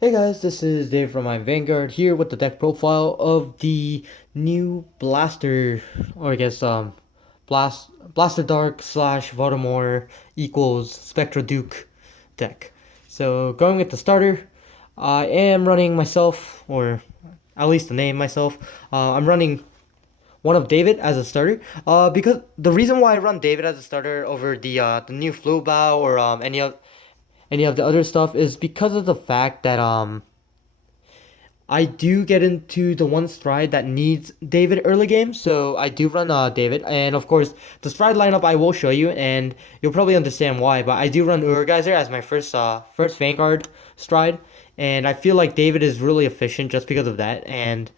Hey guys, this is Dave from my Vanguard here with the deck profile of the new Blaster, or I guess Blaster Dark slash Voldemort equals Spectral Duke deck. So going with the starter, I am running myself, or at least the name myself. I'm running one of David as a starter. Because the reason why I run David as a starter over the new Flu Bow or any of the other stuff is because of the fact that I do get into the one stride that needs David early game, so I do run David, and of course the stride lineup I will show you, and you'll probably understand why. But I do run Urgeyser as my first Vanguard stride, and I feel like David is really efficient just because of that. And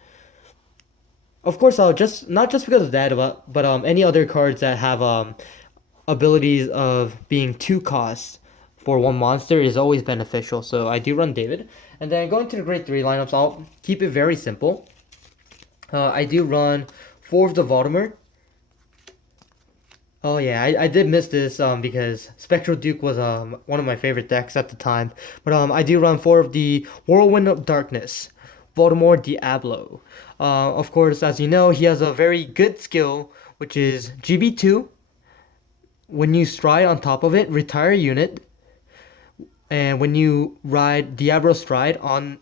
of course, I'll just not just because of that, but any other cards that have abilities of being two costs for one monster is always beneficial. So I do run David. And then going to the grade 3 lineups, I'll keep it very simple. I do run 4 of the Voldemort. Oh yeah, I did miss this because Spectral Duke was one of my favorite decks at the time. But I do run 4 of the Whirlwind of Darkness, Voldemort Diablo. Of course, as you know, he has a very good skill, which is GB2. When you stride on top of it, retire a unit. And when you ride Diablo Stride on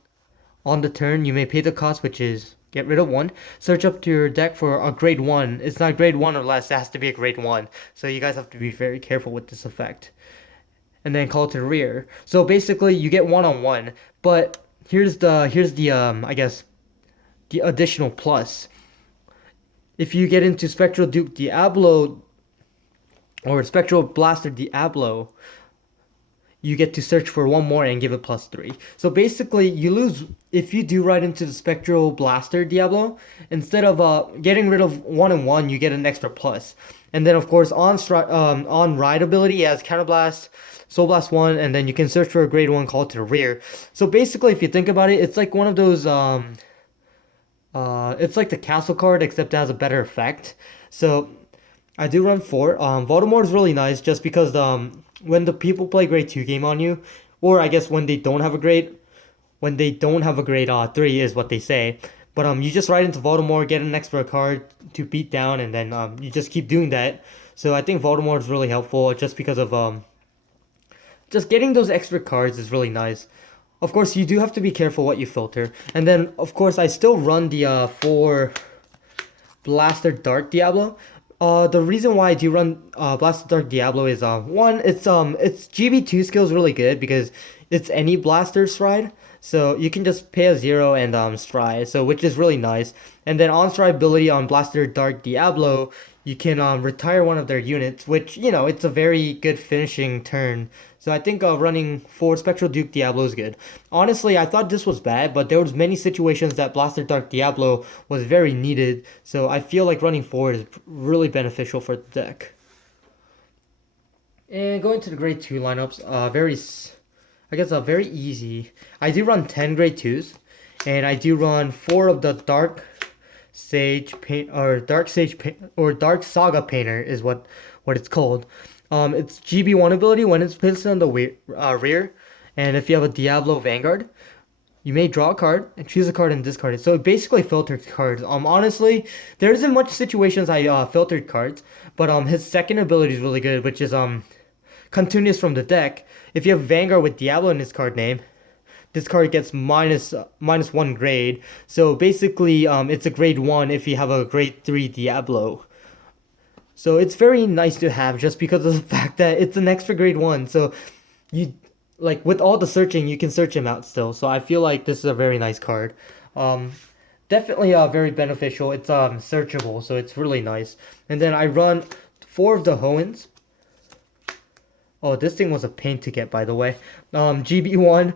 the turn, you may pay the cost, which is get rid of 1. Search up to your deck for a grade 1. It's not grade 1 or less, it has to be a grade 1. So you guys have to be very careful with this effect. And then call to the rear. So basically you get 1-on-1, but here's the I guess the additional plus. If you get into Spectral Duke Diablo or Spectral Blaster Diablo, you get to search for one more and give it +3. So basically, you lose if you do ride into the Spectral Blaster Diablo. Instead of getting rid of 1-on-1, you get an extra plus. And then of course on ride ability, it has Counterblast, Soul Blast 1, and then you can search for a grade 1 call to the rear. So basically, if you think about it, it's like one of those it's like the castle card except it has a better effect. So I do run 4. Voldemort is really nice just because when the people play grade 2 game on you, or I guess when they don't have a grade 3 is what they say. But you just ride into Voldemort, get an extra card to beat down, and then you just keep doing that. So I think Voldemort is really helpful just because of just getting those extra cards is really nice. Of course, you do have to be careful what you filter. And then, of course, I still run the 4 Blaster Dark Diablo. The reason why I do run Blaster Dark Diablo is one, its GB2 skill is really good because it's any blaster stride, so you can just pay a 0 and stride, so which is really nice. And then on stride ability on Blaster Dark Diablo, you can retire one of their units, which it's a very good finishing turn. So I think running 4 Spectral Duke Diablo is good. Honestly, I thought this was bad, but there was many situations that Blaster Dark Diablo was very needed. So I feel like running 4 is really beneficial for the deck. And going to the grade 2 lineups, very easy. I do run 10 grade 2s, and I do run 4 of the Dark Saga Painter is what it's called. It's GB1 ability when it's placed on the rear, and if you have a Diablo Vanguard, you may draw a card and choose a card and discard it. So it basically filters cards. Honestly, there isn't much situations I filtered cards, but his second ability is really good, which is continuous from the deck. If you have Vanguard with Diablo in his card name, this card gets -1 grade. So basically, it's a grade 1 if you have a grade 3 Diablo. So it's very nice to have just because of the fact that it's an extra grade 1. So you like with all the searching, you can search him out still. So I feel like this is a very nice card. Definitely very beneficial. It's searchable, so it's really nice. And then I run 4 of the Hoenns. Oh, this thing was a pain to get, by the way. GB1.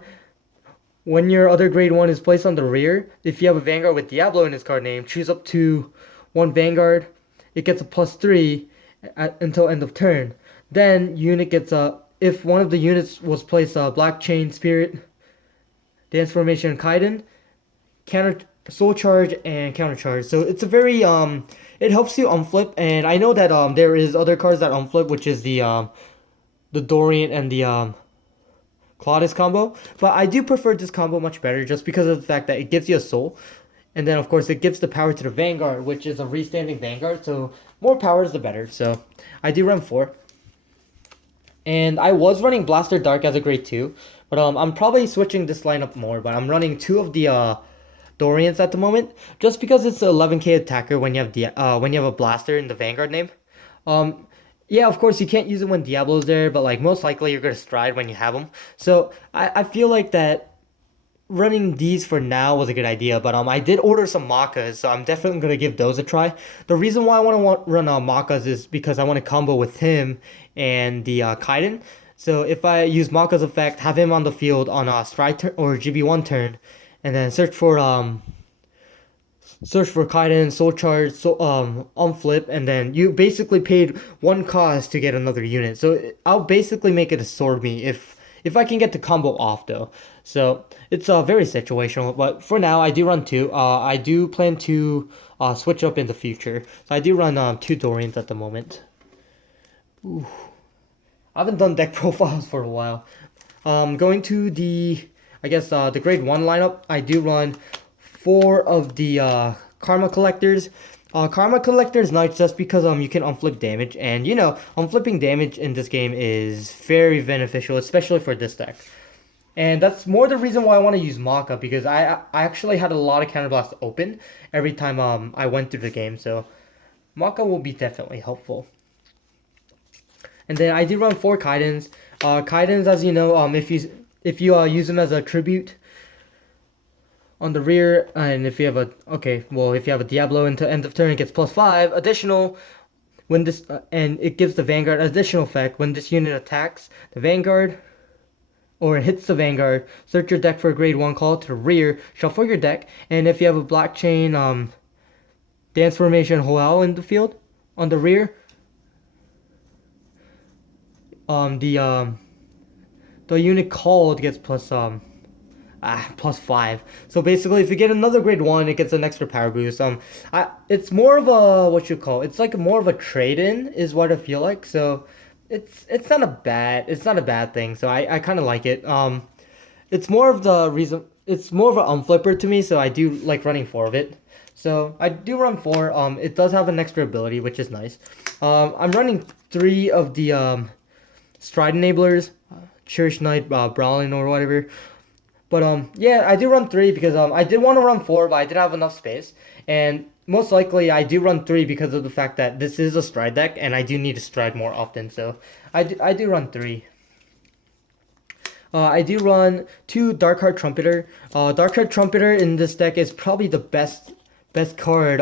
When your other grade 1 is placed on the rear, if you have a Vanguard with Diablo in his card name, choose up to 1 Vanguard. It gets a +3 until end of turn. Then unit gets if one of the units was placed Black Chain Spirit, Dance Formation Kaiden, counter Soul Charge and Counter Charge. So it's a very it helps you unflip, and I know that there is other cards that unflip, which is the Dorian and the Claudius combo, but I do prefer this combo much better just because of the fact that it gives you a soul. And then, of course, it gives the power to the Vanguard, which is a restanding Vanguard, so more power is the better. So I do run 4. And I was running Blaster Dark as a grade 2, but I'm probably switching this lineup more, but I'm running 2 of the Dorians at the moment, just because it's an 11k attacker when you have a Blaster in the Vanguard name. Yeah, of course, you can't use it when Diablo's there, but like most likely you're going to stride when you have them. So I feel like that running these for now was a good idea, but I did order some Makas, so I'm definitely gonna give those a try. The reason why I want to run Makas is because I want to combo with him and the Kaiden. So if I use Maka's effect, have him on the field on a stride turn or GB1 turn, and then search for Kaiden, Soul Charge, on flip, and then you basically paid 1 cost to get another unit. So I'll basically make it a sword me if I can get the combo off though. So it's very situational, but for now I do run 2. I do plan to switch up in the future. So I do run 2 Dorians at the moment. Ooh. I haven't done deck profiles for a while. Going to the, I guess, the grade 1 lineup, I do run 4 of the Karma Collectors. Karma Collector is nice just because you can unflip damage, and you know, unflipping damage in this game is very beneficial, especially for this deck. And that's more the reason why I want to use Maka, because I actually had a lot of counterblast open every time I went through the game, so Maka will be definitely helpful. And then I do run 4 Kaidens. Kaidens, as you know, if you use them as a tribute on the rear, and if you have a Diablo into end of turn, it gets +5 additional when this and it gives the Vanguard additional effect when this unit attacks the Vanguard or hits the Vanguard. Search your deck for a grade 1 call to the rear, shuffle your deck, and if you have a Black Chain Dance Formation Hoel in the field on the rear, the unit called gets +5. So basically, if you get another grade 1, it gets an extra power boost. It's more of a it's like more of a trade-in is what I feel like. So it's not a bad thing. So I kind of like it. It's more of the reason. It's more of an unflipper to me. So I do like running 4 of it. So I do run 4. It does have an extra ability, which is nice. I'm running 3 of the Stride Enablers, Cherish Knight, Brawling or whatever. But yeah, I do run 3 because I did want to run 4, but I didn't have enough space. And most likely I do run 3 because of the fact that this is a stride deck and I do need to stride more often. So I do run 3. I do run 2 Darkheart Trumpeter. Darkheart Trumpeter in this deck is probably the best card.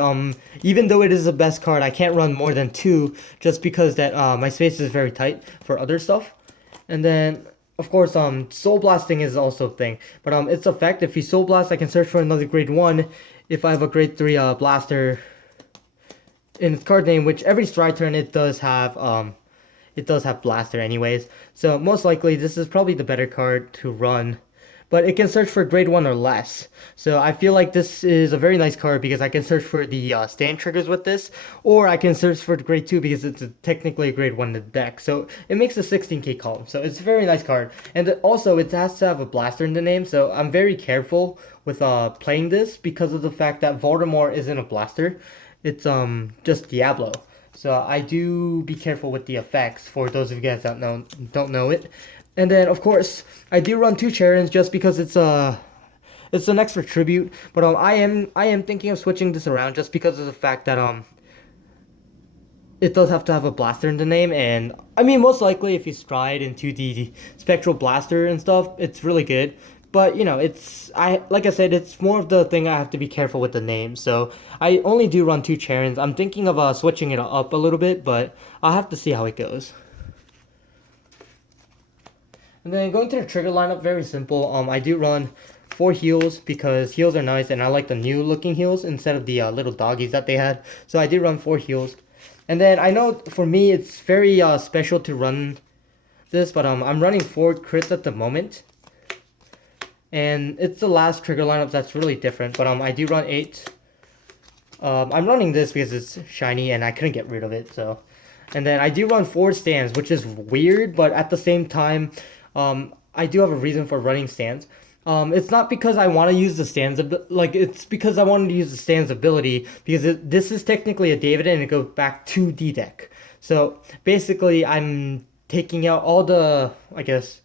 Even though it is the best card, I can't run more than 2 just because that my space is very tight for other stuff. And then of course, Soul Blasting is also a thing, but its effect, if you Soul Blast, I can search for another grade 1 if I have a grade 3 Blaster in its card name, which every stride turn it does have Blaster anyways. So most likely this is probably the better card to run, but it can search for grade 1 or less. So I feel like this is a very nice card because I can search for the stand triggers with this, or I can search for the grade 2 because it's technically a grade 1 in the deck. So it makes a 16k column. So it's a very nice card. And also it has to have a Blaster in the name, so I'm very careful with playing this because of the fact that Voldemort isn't a Blaster. It's just Diablo. So I do be careful with the effects for those of you guys that don't know it. And then, of course, I do run 2 Charons just because it's an extra tribute. But I am thinking of switching this around just because of the fact that it does have to have a Blaster in the name. And I mean, most likely if you stride into the Spectral Blaster and stuff, it's really good. But you know, like I said, it's more of the thing I have to be careful with the name. So I only do run 2 Charons. I'm thinking of switching it up a little bit, but I'll have to see how it goes. And then going to the trigger lineup, very simple. I do run 4 heals because heals are nice, and I like the new looking heals instead of the little doggies that they had. So I do run 4 heals. And then I know for me it's very special to run this, but I'm running 4 crits at the moment. And it's the last trigger lineup that's really different, but I do run 8. I'm running this because it's shiny and I couldn't get rid of it, so. And then I do run 4 stands, which is weird, but at the same time, I do have a reason for running stands. It's not because I want to use the stands like it's because I wanted to use the stands ability because this is technically a David and it goes back to D deck. So basically, I'm taking out all the, I guess,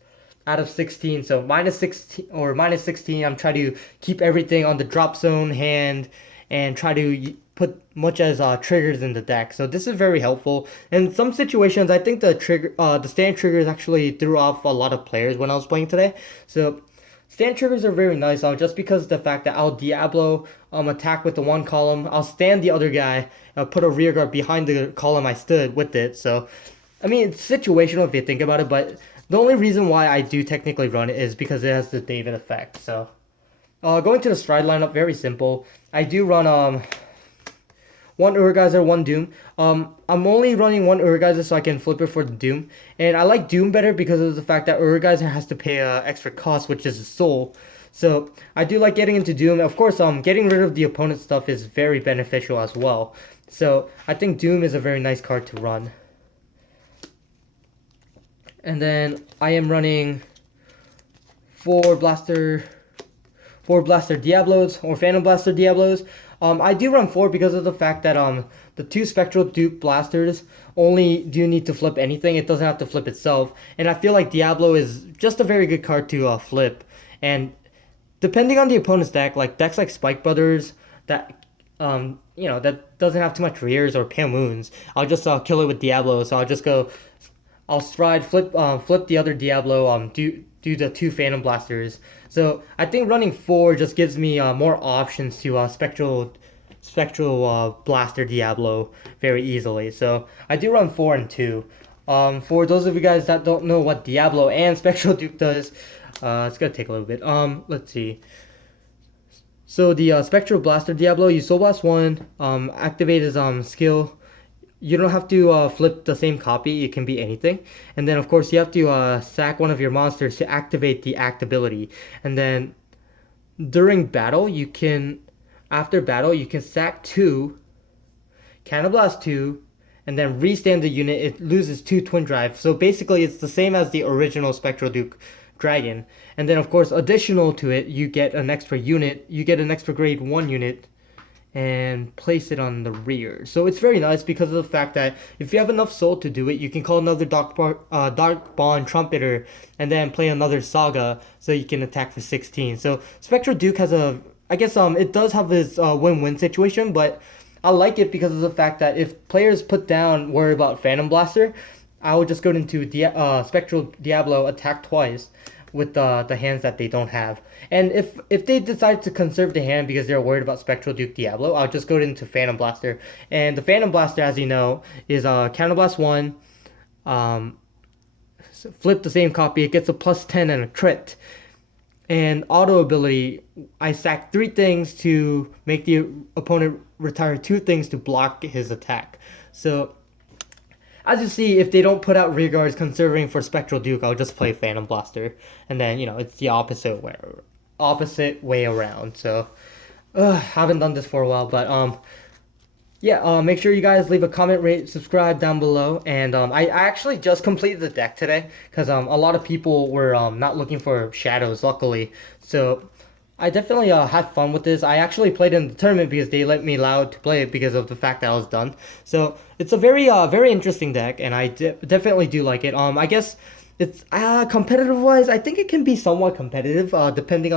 out of 16. So minus 16 or minus 16. I'm trying to keep everything on the drop zone hand and try to put much as triggers in the deck. So this is very helpful. In some situations, I think the stand triggers actually threw off a lot of players when I was playing today. So stand triggers are very nice, just because the fact that I'll Diablo attack with the one column, I'll stand the other guy, put a rear guard behind the column I stood with it. So, I mean, it's situational if you think about it, but the only reason why I do technically run it is because it has the David effect. So, going to the stride lineup, very simple. I do run one Urgeyser, one Doom. I'm only running one Urgeyser so I can flip it for the Doom. And I like Doom better because of the fact that Urgeyser has to pay extra cost, which is a soul. So I do like getting into Doom. Of course, getting rid of the opponent's stuff is very beneficial as well. So I think Doom is a very nice card to run. And then I am running four Blaster Diablos or Phantom Blaster Diablos. I do run 4 because of the fact that the 2 Spectral Duke Blasters only do need to flip anything. It doesn't have to flip itself. And I feel like Diablo is just a very good card to flip. And depending on the opponent's deck, like decks like Spike Brothers that that doesn't have too much rears or Pam Moons, I'll just kill it with Diablo. So I'll stride, flip the other Diablo, do the 2 Phantom Blasters. So I think running 4 just gives me more options to Spectral Blaster Diablo very easily. So I do run 4 and 2. For those of you guys that don't know what Diablo and Spectral Duke does, it's gonna take a little bit. Let's see. So the Spectral Blaster Diablo, you Soul Blast 1, activate his skill. You don't have to flip the same copy. It can be anything. And then, of course, you have to sack one of your monsters to activate the act ability. And then, during battle, after battle, you can sack 2, Cannon 2, and then restand the unit. It loses 2 Twin Drive. So basically, it's the same as the original Spectral Duke Dragon. And then, of course, additional to it, you get an extra unit. You get an extra grade 1 unit and place it on the rear. So it's very nice because of the fact that if you have enough soul to do it, you can call another Darkbond Trumpeter and then play another Saga so you can attack for 16. So Spectral Duke has it does have this win-win situation, but I like it because of the fact that if players put down worry about Phantom Blaster, I will just go into Spectral Diablo, attack twice with the hands that they don't have. And if they decide to conserve the hand because they're worried about Spectral Duke Diablo, I'll just go into Phantom Blaster. And the Phantom Blaster, as you know, is Counterblast 1, flip the same copy, it gets a +10 and a crit. And auto ability, I sack 3 things to make the opponent retire 2 things to block his attack. So as you see, if they don't put out rear guards conserving for Spectral Duke, I'll just play Phantom Blaster. And then, it's the opposite way around. So, haven't done this for a while, but, make sure you guys leave a comment, rate, subscribe down below. And I actually just completed the deck today because a lot of people were not looking for shadows, luckily. So I definitely had fun with this. I actually played in the tournament because they let me allowed to play it because of the fact that I was done. So it's a very very interesting deck, and I definitely do like it. I guess it's competitive wise, I think it can be somewhat competitive depending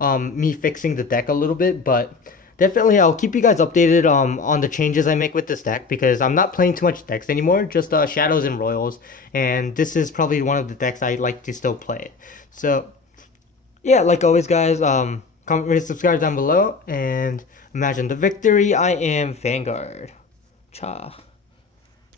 on me fixing the deck a little bit, but definitely I'll keep you guys updated on the changes I make with this deck because I'm not playing too much decks anymore, just Shadows and Royals, and this is probably one of the decks I like to still play. So yeah, like always, guys, comment, rate, subscribe down below, and imagine the victory. I am Vanguard. Cha.